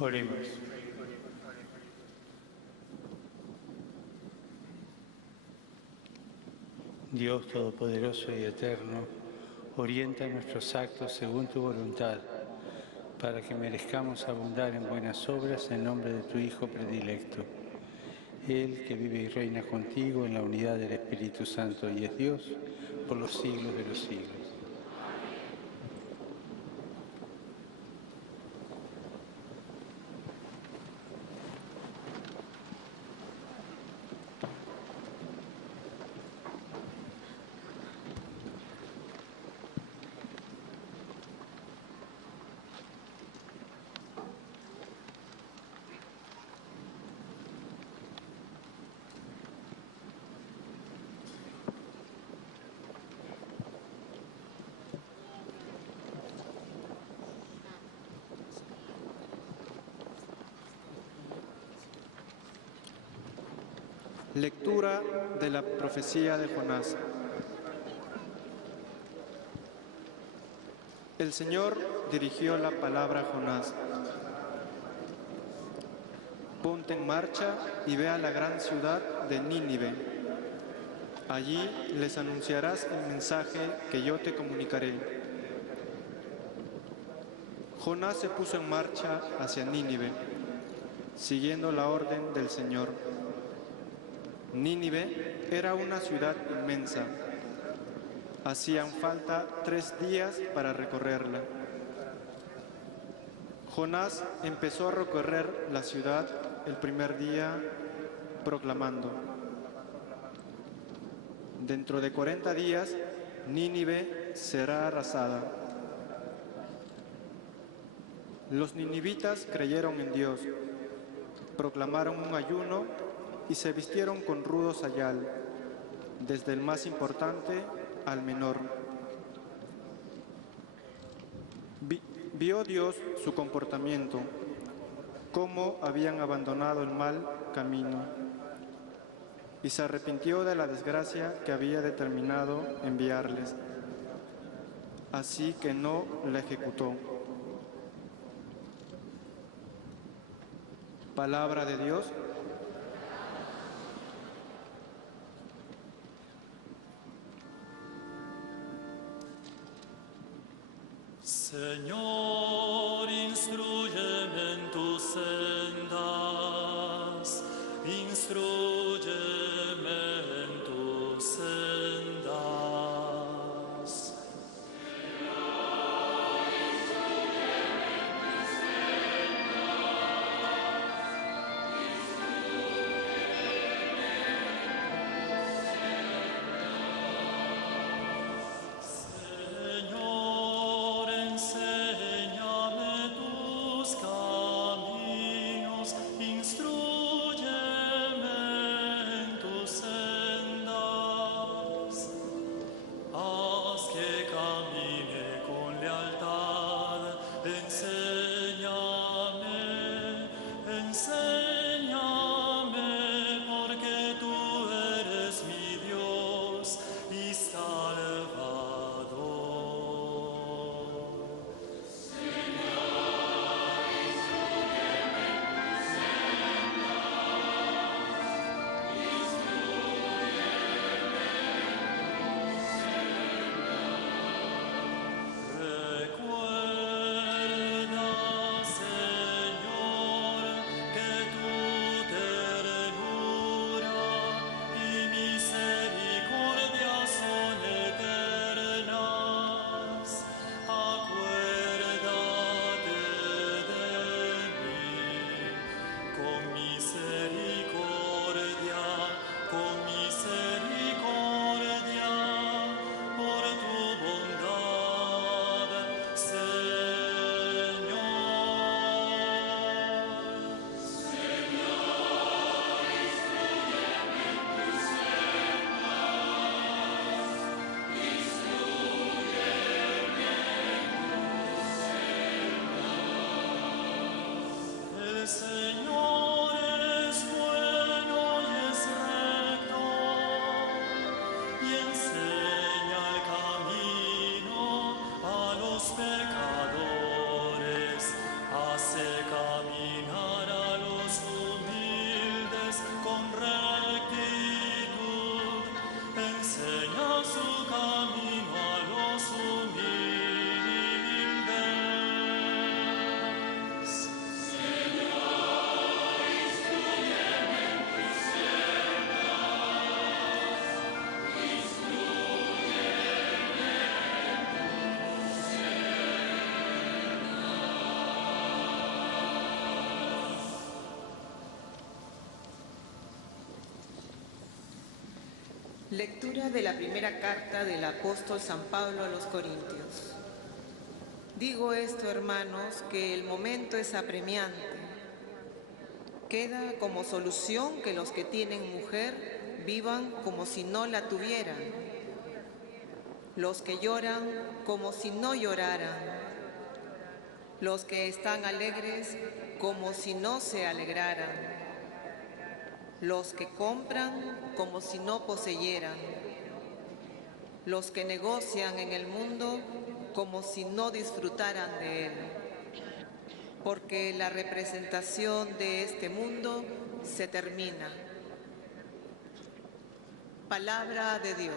Oremos. Dios Todopoderoso y Eterno, orienta nuestros actos según tu voluntad, para que merezcamos abundar en buenas obras en nombre de tu Hijo predilecto. Él que vive y reina contigo en la unidad del Espíritu Santo y es Dios por los siglos de los siglos. Lectura de la profecía de Jonás. El Señor dirigió la palabra a Jonás. Ponte en marcha y ve a la gran ciudad de Nínive. Allí les anunciarás el mensaje que yo te comunicaré. Jonás se puso en marcha hacia Nínive, siguiendo la orden del Señor. Nínive era una ciudad inmensa. Hacían falta 3 días para recorrerla. Jonás empezó a recorrer la ciudad el primer día proclamando: dentro de 40 días, Nínive será arrasada. Los ninivitas creyeron en Dios, proclamaron un ayuno y se vistieron con rudo sayal, desde el más importante al menor. Vio Dios su comportamiento, cómo habían abandonado el mal camino, y se arrepintió de la desgracia que había determinado enviarles. Así que no la ejecutó. Palabra de Dios. Señor, instrúyeme en tus sendas, instrúyeme en tus sendas. Señor, instrúyeme en tus Señor, enséñame tus caminos, instrúyeme en tus sendas. Haz que camine con lealtad, enséñame, enséñame, porque tú eres mi Dios y Salvador. Recuerda, Señor, que tu ternura y misericordia son eternas. Acuérdate de mí con misericordia, por tu bondad, Señor. El Señor es bueno y es recto, y enseña el camino a los pecadores, hace camino Lectura de la primera carta del apóstol San Pablo a los Corintios. Digo esto, hermanos, que el momento es apremiante. Queda como solución que los que tienen mujer vivan como si no la tuvieran, los que lloran como si no lloraran, los que están alegres como si no se alegraran, los que compran como si no poseyeran, los que negocian en el mundo como si no disfrutaran de él, porque la representación de este mundo se termina. Palabra de Dios.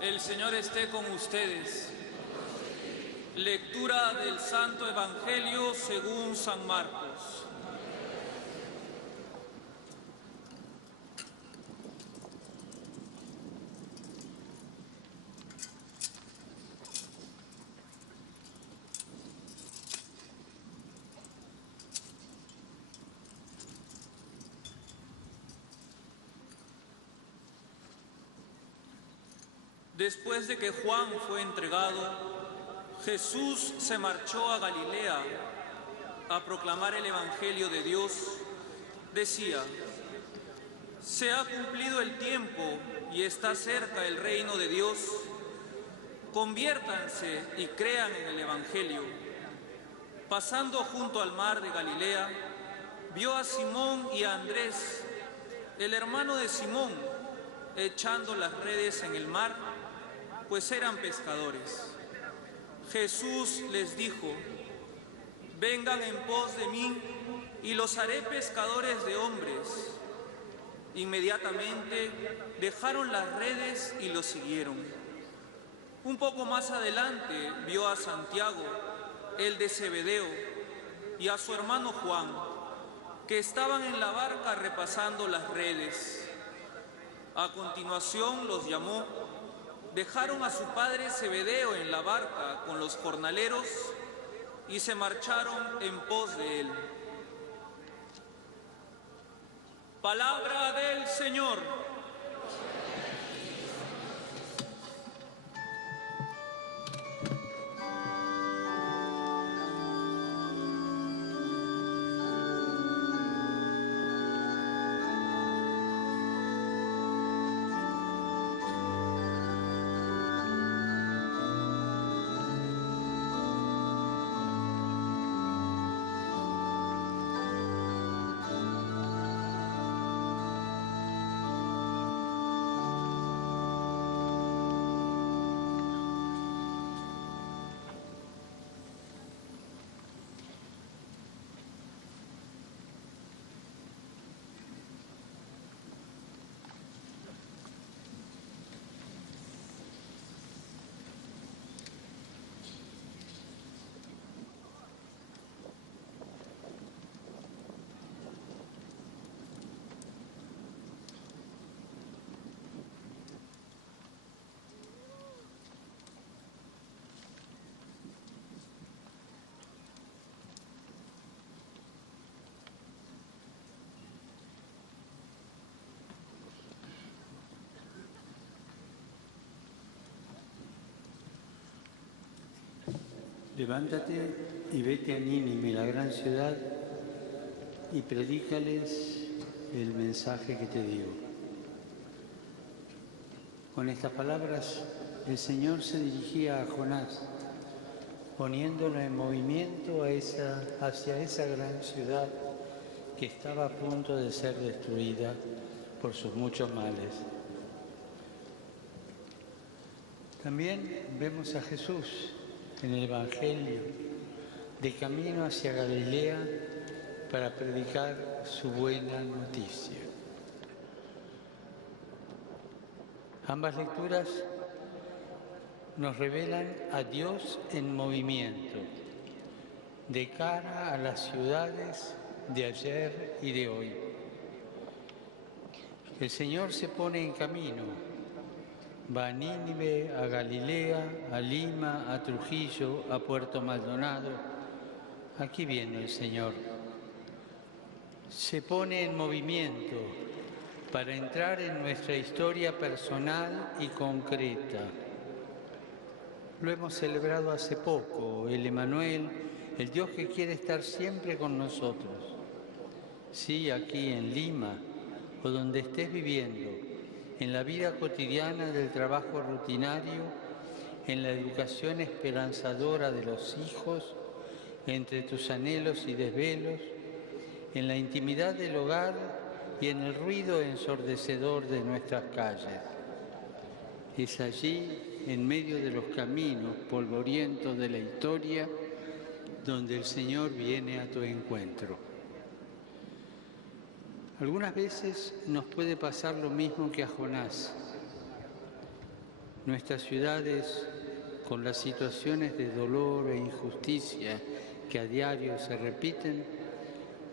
El Señor esté con ustedes. Lectura del Santo Evangelio según San Marcos. Después de que Juan fue entregado, Jesús se marchó a Galilea a proclamar el Evangelio de Dios. Decía: se ha cumplido el tiempo y está cerca el reino de Dios. Conviértanse y crean en el Evangelio. Pasando junto al mar de Galilea, vio a Simón y a Andrés, el hermano de Simón, echando las redes en el mar, pues eran pescadores. Jesús les dijo: vengan en pos de mí y los haré pescadores de hombres. Inmediatamente dejaron las redes y los siguieron. Un poco más adelante vio a Santiago, el de Zebedeo, y a su hermano Juan, que estaban en la barca repasando las redes. A continuación los llamó. Dejaron a su padre Zebedeo en la barca con los jornaleros y se marcharon en pos de él. Palabra del Señor. Levántate y vete a Nínive, la gran ciudad, y predícales el mensaje que te digo. Con estas palabras, el Señor se dirigía a Jonás, poniéndolo en movimiento hacia esa gran ciudad que estaba a punto de ser destruida por sus muchos males. También vemos a Jesús en el Evangelio, de camino hacia Galilea para predicar su buena noticia. Ambas lecturas nos revelan a Dios en movimiento, de cara a las ciudades de ayer y de hoy. El Señor se pone en camino, va a Nínive, a Galilea, a Lima, a Trujillo, a Puerto Maldonado. Aquí viene el Señor. Se pone en movimiento para entrar en nuestra historia personal y concreta. Lo hemos celebrado hace poco, el Emmanuel, el Dios que quiere estar siempre con nosotros. Sí, aquí en Lima, o donde estés viviendo, en la vida cotidiana del trabajo rutinario, en la educación esperanzadora de los hijos, entre tus anhelos y desvelos, en la intimidad del hogar y en el ruido ensordecedor de nuestras calles. Es allí, en medio de los caminos polvorientos de la historia, donde el Señor viene a tu encuentro. Algunas veces nos puede pasar lo mismo que a Jonás. Nuestras ciudades, con las situaciones de dolor e injusticia que a diario se repiten,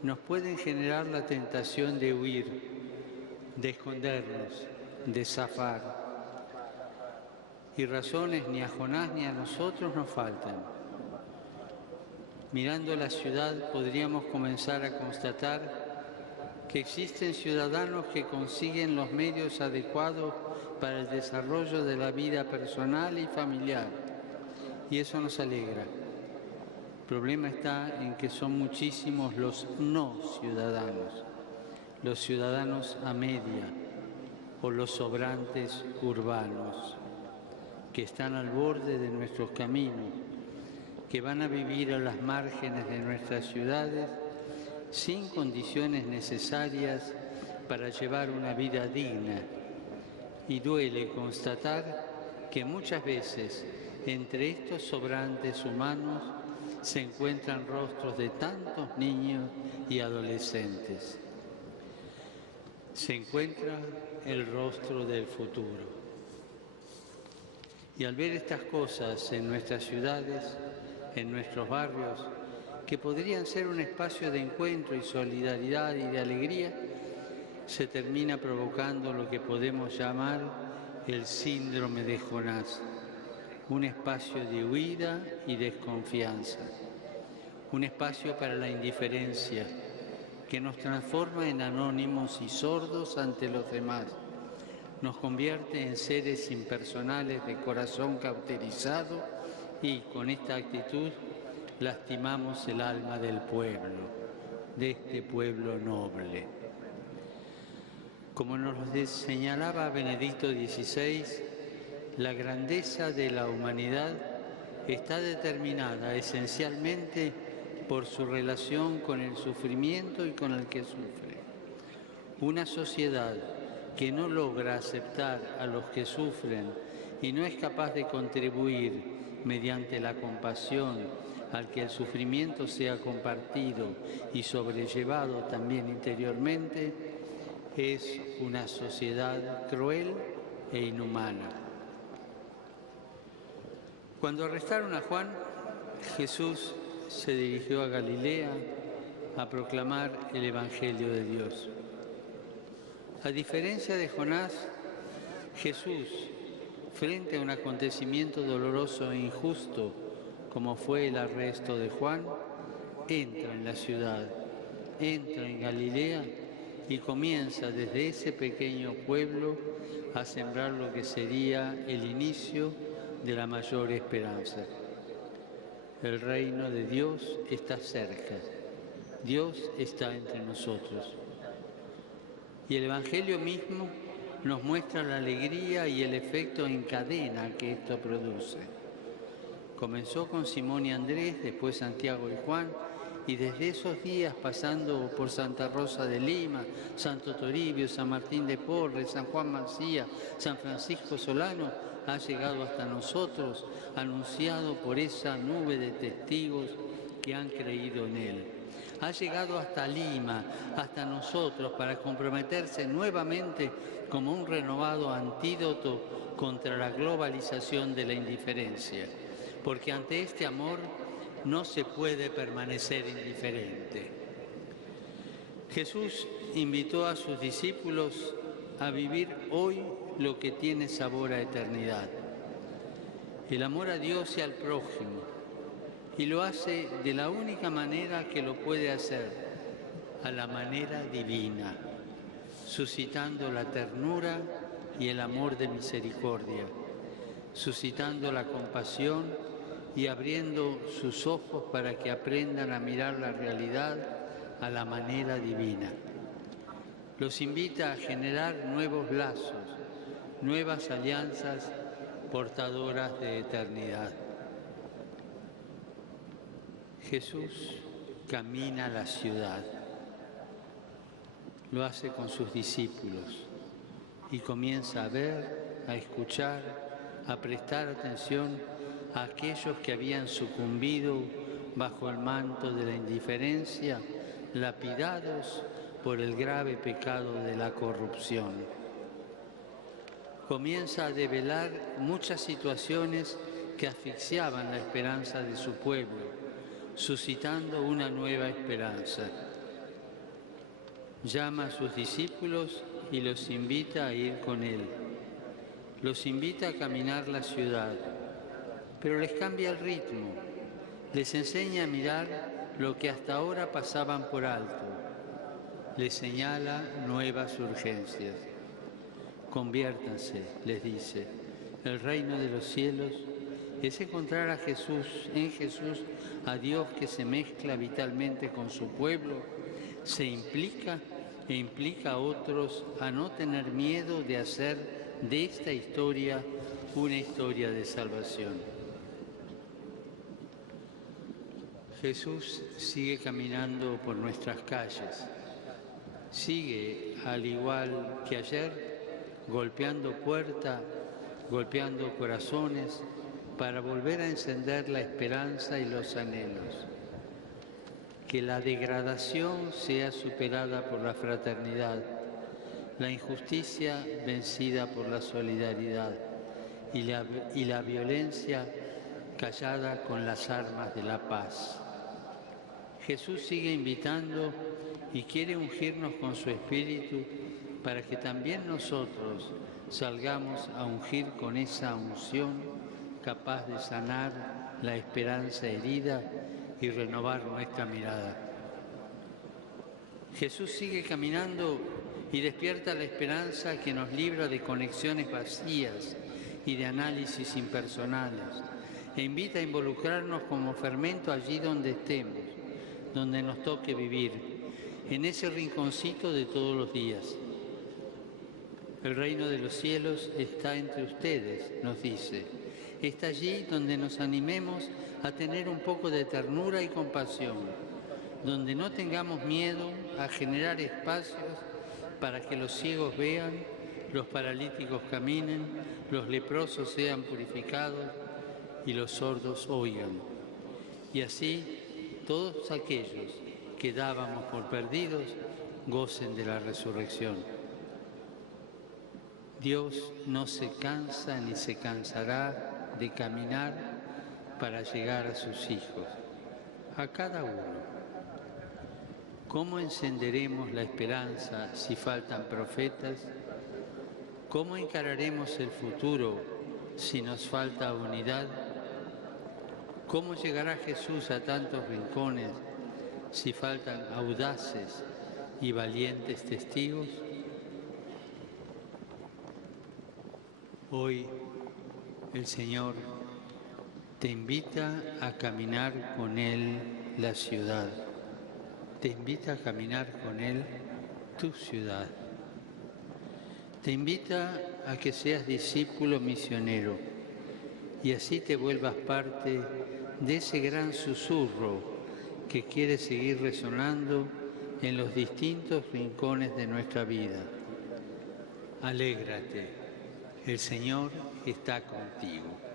nos pueden generar la tentación de huir, de escondernos, de zafar. Y razones ni a Jonás ni a nosotros nos faltan. Mirando la ciudad podríamos comenzar a constatar que existen ciudadanos que consiguen los medios adecuados para el desarrollo de la vida personal y familiar, y eso nos alegra. El problema está en que son muchísimos los no ciudadanos, los ciudadanos a media o los sobrantes urbanos, que están al borde de nuestros caminos, que van a vivir a las márgenes de nuestras ciudades sin condiciones necesarias para llevar una vida digna. Y duele constatar que muchas veces entre estos sobrantes humanos se encuentran rostros de tantos niños y adolescentes. Se encuentra el rostro del futuro. Y al ver estas cosas en nuestras ciudades, en nuestros barrios, que podrían ser un espacio de encuentro y solidaridad y de alegría, se termina provocando lo que podemos llamar el síndrome de Jonás, un espacio de huida y desconfianza, un espacio para la indiferencia que nos transforma en anónimos y sordos ante los demás, nos convierte en seres impersonales de corazón cauterizado y con esta actitud lastimamos el alma del pueblo, de este pueblo noble. Como nos lo señalaba Benedicto XVI, la grandeza de la humanidad está determinada esencialmente por su relación con el sufrimiento y con el que sufre. Una sociedad que no logra aceptar a los que sufren y no es capaz de contribuir mediante la compasión al que el sufrimiento sea compartido y sobrellevado también interiormente, es una sociedad cruel e inhumana. Cuando arrestaron a Juan, Jesús se dirigió a Galilea a proclamar el Evangelio de Dios. A diferencia de Jonás, Jesús, frente a un acontecimiento doloroso e injusto, como fue el arresto de Juan, entra en la ciudad, entra en Galilea y comienza desde ese pequeño pueblo a sembrar lo que sería el inicio de la mayor esperanza. El reino de Dios está cerca. Dios está entre nosotros. Y el Evangelio mismo nos muestra la alegría y el efecto en cadena que esto produce. Comenzó con Simón y Andrés, después Santiago y Juan, y desde esos días, pasando por Santa Rosa de Lima, Santo Toribio, San Martín de Porres, San Juan Mansía, San Francisco Solano, ha llegado hasta nosotros, anunciado por esa nube de testigos que han creído en Él. Ha llegado hasta Lima, hasta nosotros, para comprometerse nuevamente como un renovado antídoto contra la globalización de la indiferencia, porque ante este amor no se puede permanecer indiferente. Jesús invitó a sus discípulos a vivir hoy lo que tiene sabor a eternidad, el amor a Dios y al prójimo, y lo hace de la única manera que lo puede hacer, a la manera divina, suscitando la ternura y el amor de misericordia, suscitando la compasión y abriendo sus ojos para que aprendan a mirar la realidad a la manera divina. Los invita a generar nuevos lazos, nuevas alianzas portadoras de eternidad. Jesús camina a la ciudad, lo hace con sus discípulos y comienza a ver, a escuchar, a prestar atención a aquellos que habían sucumbido bajo el manto de la indiferencia, lapidados por el grave pecado de la corrupción. Comienza a develar muchas situaciones que asfixiaban la esperanza de su pueblo, suscitando una nueva esperanza. Llama a sus discípulos y los invita a ir con él. Los invita a caminar la ciudad, pero les cambia el ritmo. Les enseña a mirar lo que hasta ahora pasaban por alto. Les señala nuevas urgencias. Conviértanse, les dice. El reino de los cielos es encontrar a Jesús, en Jesús, a Dios que se mezcla vitalmente con su pueblo, se implica e implica a otros a no tener miedo de hacer de esta historia una historia de salvación. Jesús sigue caminando por nuestras calles, sigue, al igual que ayer, golpeando puertas, golpeando corazones, para volver a encender la esperanza y los anhelos. Que la degradación sea superada por la fraternidad, la injusticia vencida por la solidaridad y la violencia callada con las armas de la paz. Jesús sigue invitando y quiere ungirnos con su Espíritu para que también nosotros salgamos a ungir con esa unción capaz de sanar la esperanza herida y renovar nuestra mirada. Jesús sigue caminando y despierta la esperanza que nos libra de conexiones vacías y de análisis impersonales, e invita a involucrarnos como fermento allí donde estemos, donde nos toque vivir, en ese rinconcito de todos los días. El reino de los cielos está entre ustedes, nos dice. Está allí donde nos animemos a tener un poco de ternura y compasión, donde no tengamos miedo a generar espacios para que los ciegos vean, los paralíticos caminen, los leprosos sean purificados y los sordos oigan. Y así todos aquellos que dábamos por perdidos gocen de la resurrección. Dios no se cansa ni se cansará de caminar para llegar a sus hijos, a cada uno. ¿Cómo encenderemos la esperanza si faltan profetas? ¿Cómo encararemos el futuro si nos falta unidad? ¿Cómo llegará Jesús a tantos rincones si faltan audaces y valientes testigos? Hoy el Señor Te invita a caminar con Él la ciudad. Te invita a caminar con Él tu ciudad. Te invita a que seas discípulo misionero y así te vuelvas parte de ese gran susurro que quiere seguir resonando en los distintos rincones de nuestra vida. Alégrate, el Señor está contigo.